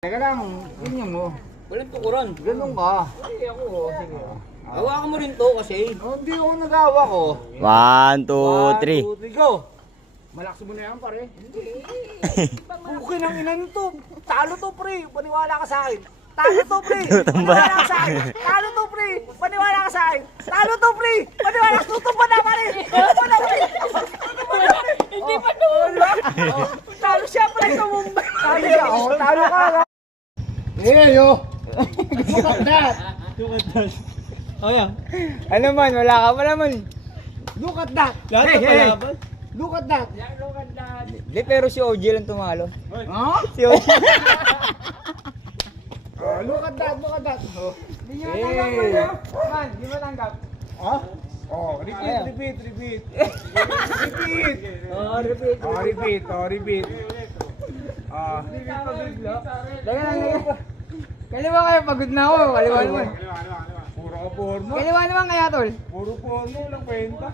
Teka lang, ganyan mo. Walang tukuran. Ganun ka. Ay, ako. Sige. Hawakan mo rin to kasi. Oh, hindi ako nagawa ko. 1, 2, 3. 1, 2, 3, go! Malaksa mo na yan, pare. Okay nang inan to. Talo to, pre. Paniwala ka sa akin. Talo to, pre. Paniwala ka sa akin. Talo to, pre. Paniwala ka sa akin. Talo to, pre. Paniwala ka. Tutup pa na, pare. Tutup pa na, pre. Tutup pa na, pre. Hindi pa doon. Talo siya, pre. Talo siya. Oh, talo ka. Yeah, yo. Look at that. Oh, yeah. Ano man, wala ka pa naman. Look at that. Lahat na palaban. Look at that. Look at that. Di, pero si OG lang tumalo. Huh? Si OG. Look at that, look at that. Hindi nyo matanggap mo yun. Man, hindi matanggap. Huh? Oh, repeat, repeat, repeat. Repeat. Oh, repeat. Oh, repeat, oh, repeat. Teka lang. Kaliwa kayo, pagod na ako. Kaliwa naman. Puro ka porno. Kaliwa naman kaya, tol. Puro porno, walang kwenta.